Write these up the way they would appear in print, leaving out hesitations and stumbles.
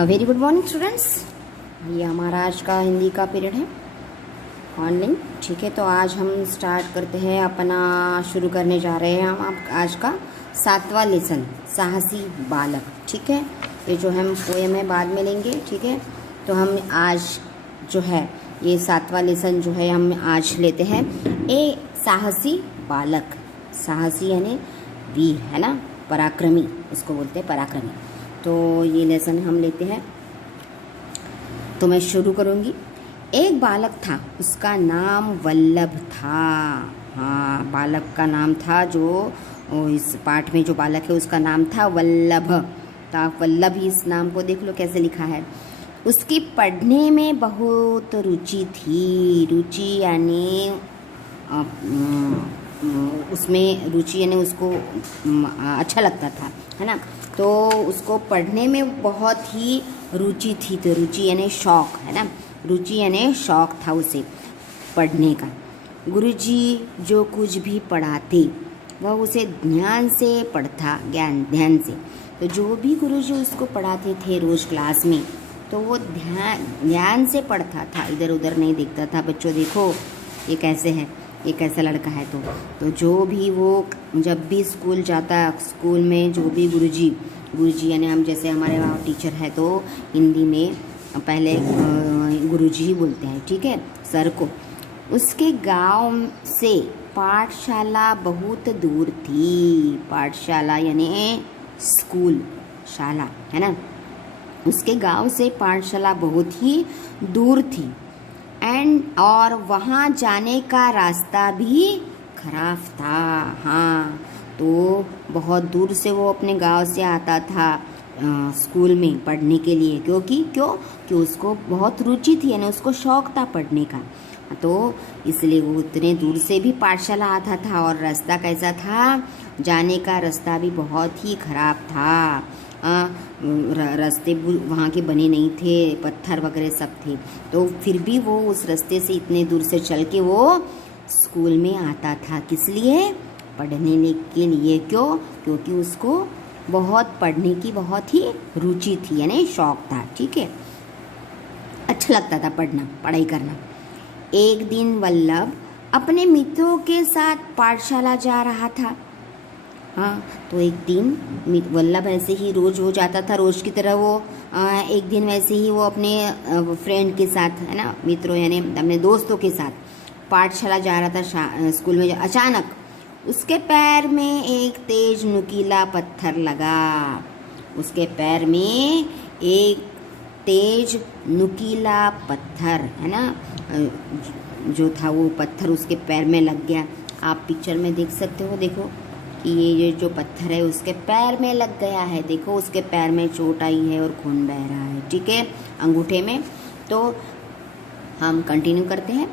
Very good morning students. ये हमारा आज का हिंदी का पीरियड है मॉर्निंग। ठीक है, तो आज हम स्टार्ट करते हैं अपना, शुरू करने जा रहे हैं हम आज का 7वां लेसन, साहसी बालक। ठीक है, ये जो हम पोएम है बाद में लेंगे। ठीक है, तो हम आज जो है ये 7वां लेसन जो है हम आज लेते हैं ए साहसी बालक। साहसी यानी वीर, है ना, पराक्रमी, उसको बोलते हैं पराक्रमी। तो ये लेसन हम लेते हैं, तो मैं शुरू करूँगी। एक बालक था, उसका नाम वल्लभ था। हाँ, बालक का नाम था, जो इस पाठ में जो बालक है उसका नाम था वल्लभ। तो आप वल्लभ ही इस नाम को देख लो कैसे लिखा है। उसकी पढ़ने में बहुत रुचि थी। रुचि यानी उसमें रुचि यानी उसको अच्छा लगता था, है ना। तो उसको पढ़ने में बहुत ही रुचि थी। तो रुचि यानी शौक, है ना। रुचि यानी शौक था उसे पढ़ने का। गुरुजी जो कुछ भी पढ़ाते वह उसे ध्यान से पढ़ता, ध्यान से। तो जो भी गुरुजी उसको पढ़ाते थे रोज़ क्लास में, तो वो ध्यान से पढ़ता था, इधर उधर नहीं देखता था। बच्चों देखो ये कैसे है, ये कैसा लड़का है। तो जो भी वो जब भी स्कूल जाता, स्कूल में जो भी गुरुजी यानी हम जैसे हमारे वहाँ टीचर है तो हिंदी में पहले गुरुजी ही बोलते हैं, ठीक है, सर को। उसके गांव से पाठशाला बहुत दूर थी। पाठशाला यानी स्कूल, शाला, है ना। उसके गांव से पाठशाला बहुत ही दूर थी और वहाँ जाने का रास्ता भी खराब था। हाँ, तो बहुत दूर से वो अपने गांव से आता था स्कूल में पढ़ने के लिए। क्योंकि उसको बहुत रुचि थी, यानी उसको शौक था पढ़ने का। तो इसलिए वो उतने दूर से भी पाठशाला आता था। और रास्ता कैसा था, जाने का रास्ता भी बहुत ही खराब था। रास्ते वहाँ के बने नहीं थे, पत्थर वगैरह सब थे। तो फिर भी वो उस रास्ते से इतने दूर से चल के वो स्कूल में आता था। किस लिए? पढ़ने के लिए। क्योंकि उसको बहुत पढ़ने की बहुत ही रुचि थी, यानी शौक था। ठीक है, अच्छा लगता था पढ़ना, पढ़ाई करना। एक दिन वल्लभ अपने मित्रों के साथ पाठशाला जा रहा था। हाँ, तो एक दिन वल्लभ ऐसे ही रोज़ हो जाता था, रोज़ की तरह वो एक दिन वैसे ही वो अपने फ्रेंड के साथ, है ना, मित्रों यानी अपने दोस्तों के साथ पाठशाला जा रहा था स्कूल में। अचानक उसके पैर में एक तेज नुकीला पत्थर लगा। उसके पैर में एक तेज नुकीला पत्थर, है ना, जो था वो पत्थर उसके पैर में लग गया। आप पिक्चर में देख सकते हो, देखो कि ये जो पत्थर है उसके पैर में लग गया है। देखो उसके पैर में चोट आई है और खून बह रहा है, ठीक है, अंगूठे में। तो हम कंटिन्यू करते हैं।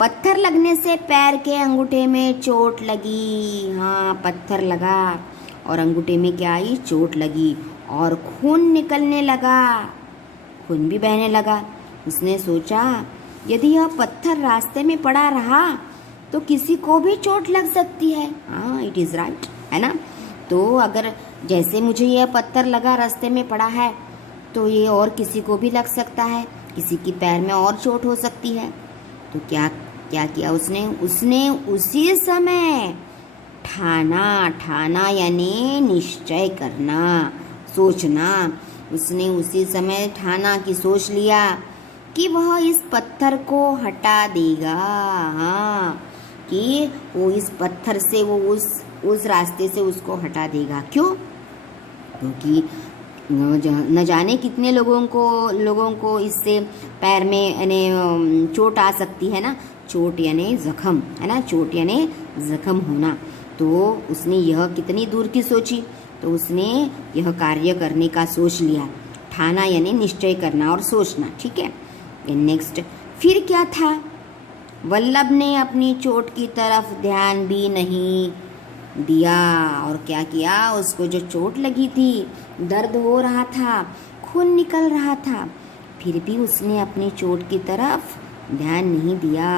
पत्थर लगने से पैर के अंगूठे में चोट लगी। हाँ, पत्थर लगा और अंगूठे में क्या आई, चोट लगी और खून निकलने लगा, खून भी बहने लगा। उसने सोचा यदि यह पत्थर रास्ते में पड़ा रहा तो किसी को भी चोट लग सकती है। हाँ, इट इज़ राइट, है ना। तो अगर जैसे मुझे यह पत्थर लगा रास्ते में पड़ा है, तो ये और किसी को भी लग सकता है, किसी की पैर में और चोट हो सकती है। तो क्या किया उसने उसी समय ठाना यानी निश्चय करना, सोचना। उसने उसी समय ठाना कि सोच लिया कि वह इस पत्थर को हटा देगा। हाँ, कि वो इस पत्थर से वो उस रास्ते से उसको हटा देगा। क्यों? क्योंकि न जाने कितने लोगों को इससे पैर में यानी चोट आ सकती है ना। चोट यानी जख्म, है ना, चोट यानी जख्म होना। तो उसने यह कितनी दूर की सोची, तो उसने यह कार्य करने का सोच लिया। ठाना यानी निश्चय करना और सोचना, ठीक है। नेक्स्ट, फिर क्या था, वल्लभ ने अपनी चोट की तरफ ध्यान भी नहीं दिया। और क्या किया, उसको जो चोट लगी थी, दर्द हो रहा था, खून निकल रहा था, फिर भी उसने अपनी चोट की तरफ ध्यान नहीं दिया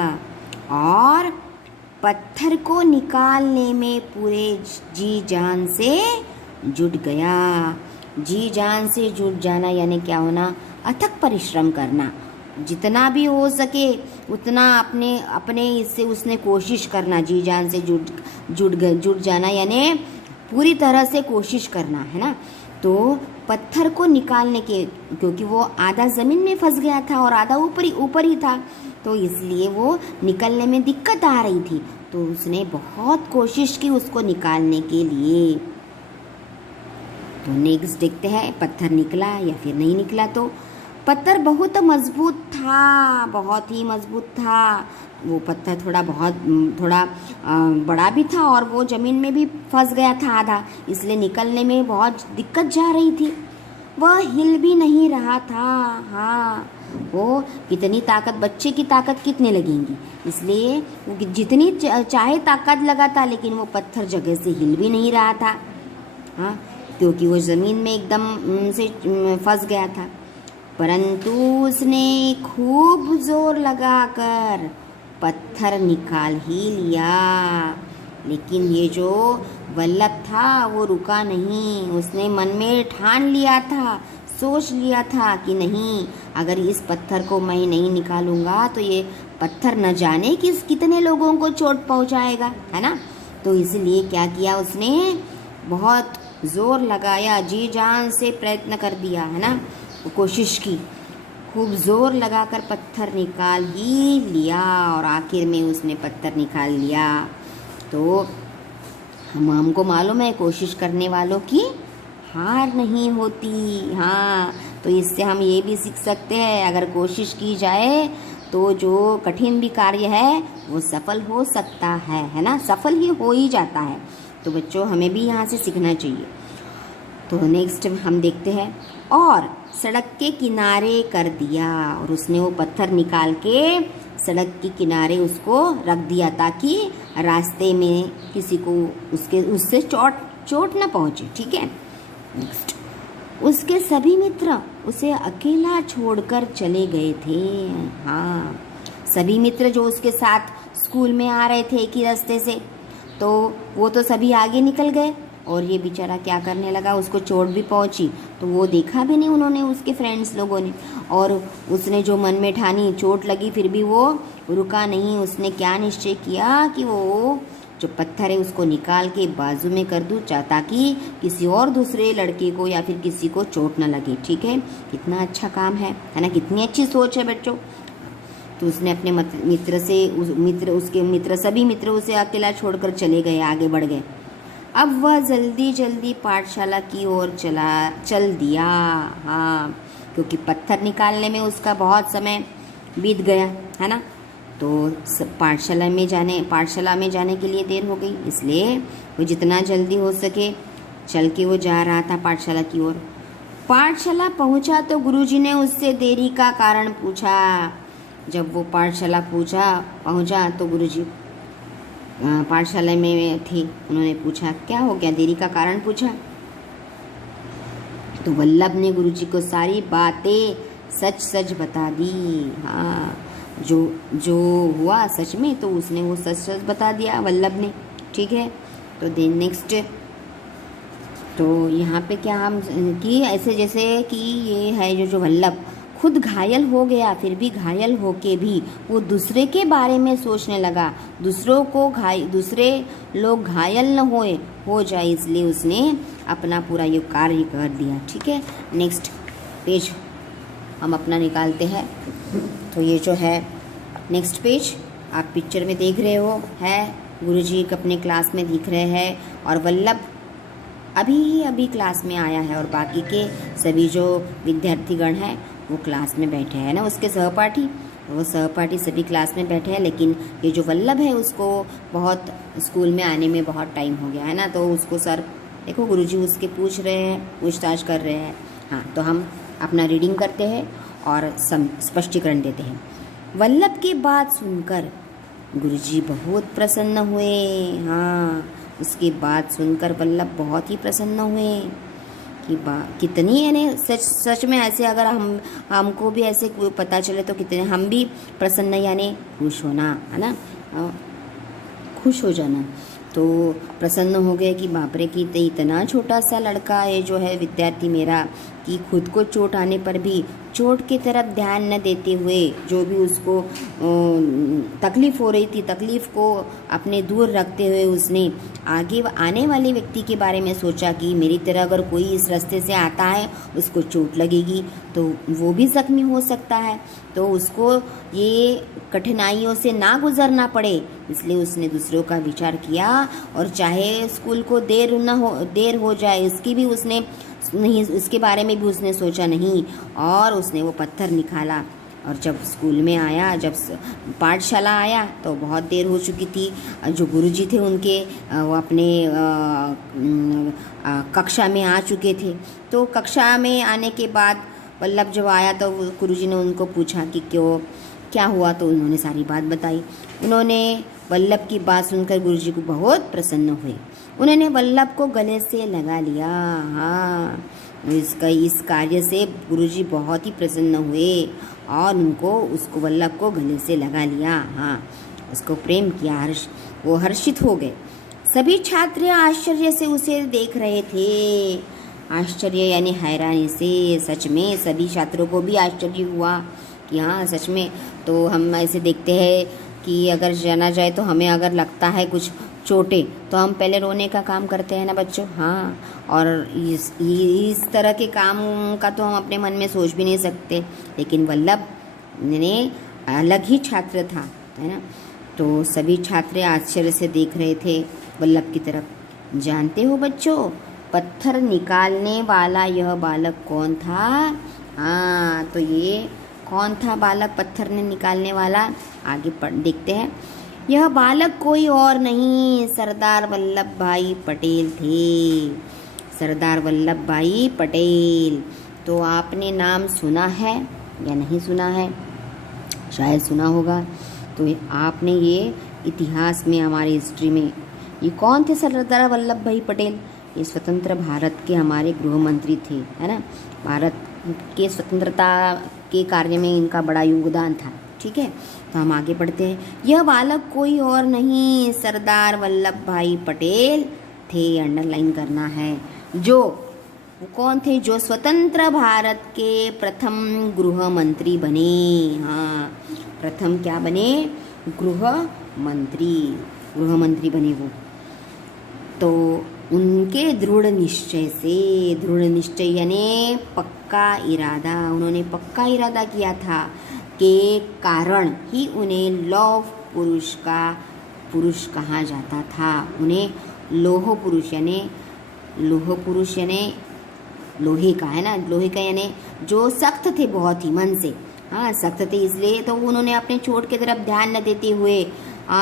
और पत्थर को निकालने में पूरे जी जान से जुट गया। जी जान से जुट जाना यानी क्या होना, अथक परिश्रम करना, जितना भी हो सके उतना अपने अपने इससे उसने कोशिश करना, जी जान से जुट जाना यानी पूरी तरह से कोशिश करना, है ना। तो पत्थर को निकालने के, क्योंकि वो आधा ज़मीन में फंस गया था और आधा ऊपर ही था, तो इसलिए वो निकलने में दिक्कत आ रही थी, तो उसने बहुत कोशिश की उसको निकालने के लिए। तो नेक्स्ट देखते हैं पत्थर निकला या फिर नहीं निकला। तो पत्थर बहुत मजबूत था, बहुत ही मजबूत था। वो पत्थर थोड़ा बड़ा भी था और वो ज़मीन में भी फंस गया था आधा, इसलिए निकलने में बहुत दिक्कत जा रही थी। वह हिल भी नहीं रहा था। हाँ, वो कितनी ताकत, बच्चे की ताकत कितने लगेंगी, इसलिए वो जितनी चाहे ताकत लगाता, लेकिन वो पत्थर जगह से हिल भी नहीं रहा था। हाँ, क्योंकि वो ज़मीन में एकदम से फंस गया था। परंतु उसने खूब जोर लगाकर पत्थर निकाल ही लिया। लेकिन ये जो वल्लभ था वो रुका नहीं। उसने मन में ठान लिया था, सोच लिया था कि नहीं, अगर इस पत्थर को मैं नहीं निकालूंगा तो ये पत्थर न जाने कितने लोगों को चोट पहुंचाएगा, है ना। तो इसलिए क्या किया उसने, बहुत जोर लगाया, जी जान से प्रयत्न कर दिया, है ना, कोशिश की, खूब जोर लगाकर पत्थर निकाल ही लिया और आखिर में उसने पत्थर निकाल लिया। तो हमको मालूम है कोशिश करने वालों की हार नहीं होती। हाँ, तो इससे हम ये भी सीख सकते हैं, अगर कोशिश की जाए तो जो कठिन भी कार्य है वो सफल हो सकता है ना, सफल ही हो ही जाता है। तो बच्चों हमें भी यहाँ से सीखना चाहिए। तो नेक्स्ट हम देखते हैं, और सड़क के किनारे कर दिया, और उसने वो पत्थर निकाल के सड़क के किनारे उसको रख दिया ताकि रास्ते में किसी को उससे चोट न पहुँचे, ठीक है। नेक्स्ट, उसके सभी मित्र उसे अकेला छोड़कर चले गए थे। हाँ, सभी मित्र जो उसके साथ स्कूल में आ रहे थे एक ही रास्ते से, तो वो तो सभी आगे निकल गए और ये बेचारा क्या करने लगा, उसको चोट भी पहुंची तो वो देखा भी नहीं उन्होंने, उसके फ्रेंड्स लोगों ने, और उसने जो मन में ठानी, चोट लगी फिर भी वो रुका नहीं। उसने क्या निश्चय किया कि वो जो पत्थर है उसको निकाल के बाजू में कर दूँ ताकि किसी और दूसरे लड़के को या फिर किसी को चोट न लगे, ठीक है। कितना अच्छा काम है ना, कितनी अच्छी सोच है बच्चों। तो उसने अपने सभी मित्र उसे अकेला छोड़कर चले गए, आगे बढ़ गए। अब वह जल्दी जल्दी पाठशाला की ओर चल दिया। हाँ, क्योंकि पत्थर निकालने में उसका बहुत समय बीत गया, है ना। तो पाठशाला में जाने के लिए देर हो गई, इसलिए वो जितना जल्दी हो सके चल के वो जा रहा था पाठशाला की ओर। पाठशाला पहुंचा तो गुरुजी ने उससे देरी का कारण पूछा। जब वो पाठशाला पहुंचा तो गुरुजी पाठशाला में थे, उन्होंने पूछा क्या हो गया, देरी का कारण पूछा। तो वल्लभ ने गुरुजी को सारी बातें सच सच बता दी। हाँ, जो हुआ सच में तो उसने वो सच सच बता दिया वल्लभ ने, ठीक है। तो देन नेक्स्ट, तो यहाँ पे क्या हम कि ऐसे जैसे कि ये है जो वल्लभ खुद घायल हो गया, फिर भी घायल होके भी वो दूसरे के बारे में सोचने लगा, दूसरे लोग घायल न हो जाए, इसलिए उसने अपना पूरा ये कार्य कर दिया, ठीक है। नेक्स्ट पेज हम अपना निकालते हैं। तो ये जो है नेक्स्ट पेज आप पिक्चर में देख रहे हो, है गुरुजी अपने क्लास में दिख रहे हैं और वल्लभ अभी क्लास में आया है और बाकी के सभी जो विद्यार्थीगण हैं वो क्लास में बैठे हैं ना, उसके सहपाठी सभी क्लास में बैठे हैं। लेकिन ये जो वल्लभ है उसको बहुत स्कूल में आने में बहुत टाइम हो गया है ना, तो उसको सर देखो गुरुजी उसके पूछताछ कर रहे हैं। हाँ, तो हम अपना रीडिंग करते हैं और स्पष्टीकरण देते हैं। वल्लभ की बात सुनकर गुरुजी बहुत प्रसन्न हुए। हाँ, उसकी बात सुनकर वल्लभ बहुत ही प्रसन्न हुए कि कितनी, यानी सच में ऐसे अगर हमको भी ऐसे पता चले तो कितने हम भी प्रसन्न यानी खुश होना, है ना, खुश हो जाना। तो प्रसन्न हो गए कि बाप रे, कि इतना छोटा सा लड़का ये जो है विद्यार्थी मेरा, कि खुद को चोट आने पर भी चोट की तरफ ध्यान न देते हुए, जो भी उसको तकलीफ़ हो रही थी, तकलीफ़ को अपने दूर रखते हुए उसने आगे आने वाले व्यक्ति के बारे में सोचा कि मेरी तरह अगर कोई इस रास्ते से आता है, उसको चोट लगेगी तो वो भी जख्मी हो सकता है, तो उसको ये कठिनाइयों से ना गुजरना पड़े, इसलिए उसने दूसरों का विचार किया। और चाहे स्कूल को देर हो जाए, इसकी भी उसने नहीं, उसके बारे में भी उसने सोचा नहीं, और उसने वो पत्थर निकाला। और जब स्कूल में आया, जब पाठशाला आया तो बहुत देर हो चुकी थी। जो गुरुजी थे उनके वो अपने कक्षा में आ चुके थे। तो कक्षा में आने के बाद वल्लभ जब आया तो गुरुजी ने उनको पूछा कि क्या हुआ, तो उन्होंने सारी बात बताई। उन्होंने वल्लभ की बात सुनकर गुरुजी को बहुत प्रसन्न हुए। उन्होंने वल्लभ को गले से लगा लिया। हाँ, इस कार्य से गुरुजी बहुत ही प्रसन्न हुए और उसको वल्लभ को गले से लगा लिया। हाँ, उसको प्रेम किया, वो हर्षित हो गए। सभी छात्र आश्चर्य से उसे देख रहे थे। आश्चर्य यानी हैरानी से। सच में सभी छात्रों को भी आश्चर्य हुआ कि हाँ, सच में। तो हम ऐसे देखते हैं कि अगर जाना जाए तो हमें अगर लगता है कुछ चोटें, तो हम पहले रोने का काम करते हैं ना बच्चों। हाँ, और इस तरह के काम का तो हम अपने मन में सोच भी नहीं सकते, लेकिन वल्लभ ने अलग ही छात्र था, है ना। तो सभी छात्र आश्चर्य से देख रहे थे वल्लभ की तरफ। जानते हो बच्चों, पत्थर निकालने वाला यह बालक कौन था? हाँ, तो ये कौन था बालक पत्थर ने निकालने वाला? आगे देखते हैं। यह बालक कोई और नहीं, सरदार वल्लभ भाई पटेल थे। सरदार वल्लभ भाई पटेल। तो आपने नाम सुना है या नहीं सुना है? शायद सुना होगा। तो आपने ये इतिहास में, हमारी हिस्ट्री में, ये कौन थे सरदार वल्लभ भाई पटेल? ये स्वतंत्र भारत के हमारे गृह मंत्री थे, है ना। भारत के स्वतंत्रता के कार्य में इनका बड़ा योगदान था। ठीक है, तो हम आगे बढ़ते हैं। यह बालक कोई और नहीं, सरदार वल्लभ भाई पटेल थे। अंडरलाइन करना है। जो कौन थे? जो स्वतंत्र भारत के प्रथम गृह मंत्री बने। हाँ, प्रथम क्या बने? गृह मंत्री बने वो। तो उनके दृढ़ निश्चय यानी पक्का इरादा, उन्होंने पक्का इरादा किया था के कारण ही उन्हें लौह पुरुष कहा जाता था। उन्हें लौह पुरुष यानी लोहे का, है ना। लोहे का यानी जो सख्त थे बहुत ही मन से। हाँ, सख्त थे, इसलिए तो उन्होंने अपने चोट की तरफ ध्यान न देते हुए,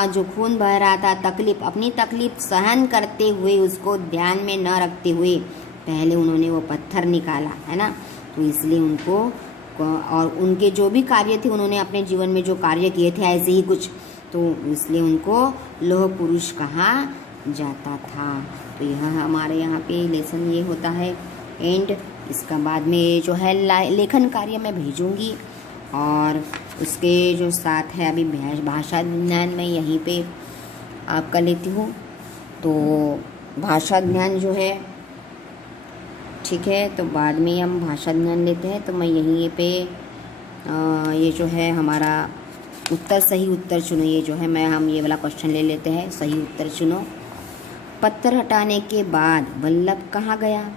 जो खून बह रहा था, अपनी तकलीफ सहन करते हुए, उसको ध्यान में न रखते हुए पहले उन्होंने वो पत्थर निकाला, है ना। तो इसलिए उनको, और उनके जो भी कार्य थे, उन्होंने अपने जीवन में जो कार्य किए थे ऐसे ही कुछ, तो इसलिए उनको लौह पुरुष कहा जाता था। तो यह हमारे यहाँ पे लेसन ये होता है एंड। इसका बाद में जो है लेखन कार्य मैं भेजूँगी, और उसके जो साथ है अभी भाषा ज्ञान में यहीं पे आपका लेती हूँ। तो भाषा ज्ञान जो है, ठीक है, तो बाद में हम भाषा ज्ञान लेते हैं। तो मैं यहीं पे ये जो है हमारा सही उत्तर चुनो। ये जो है हम ये वाला क्वेश्चन ले लेते हैं, सही उत्तर चुनो। पत्थर हटाने के बाद वल्लभ कहाँ गया?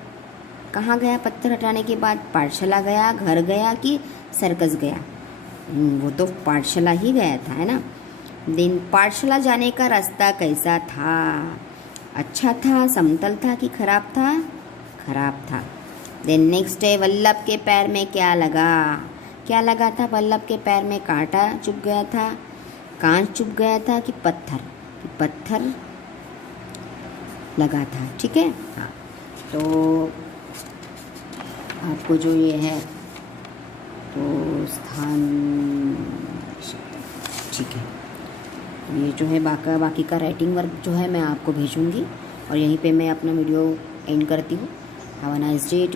पत्थर हटाने के बाद पाठशाला गया, घर गया कि सर्कस गया? वो तो पाठशाला ही गया था, है ना। दिन पाठशाला जाने का रास्ता कैसा था? अच्छा था, समतल था कि खराब था? खराब था। देन नेक्स्ट डे वल्लभ के पैर में क्या लगा था? वल्लभ के पैर में कांटा चुभ गया था, कांच चुभ गया था कि पत्थर लगा था। ठीक है, हाँ। तो आपको जो ये है तो स्थान, ठीक है, ये जो है बाकी का राइटिंग वर्क जो है मैं आपको भेजूँगी, और यहीं पे मैं अपना वीडियो एंड करती हूँ। Have a nice day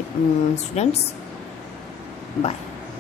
students, bye.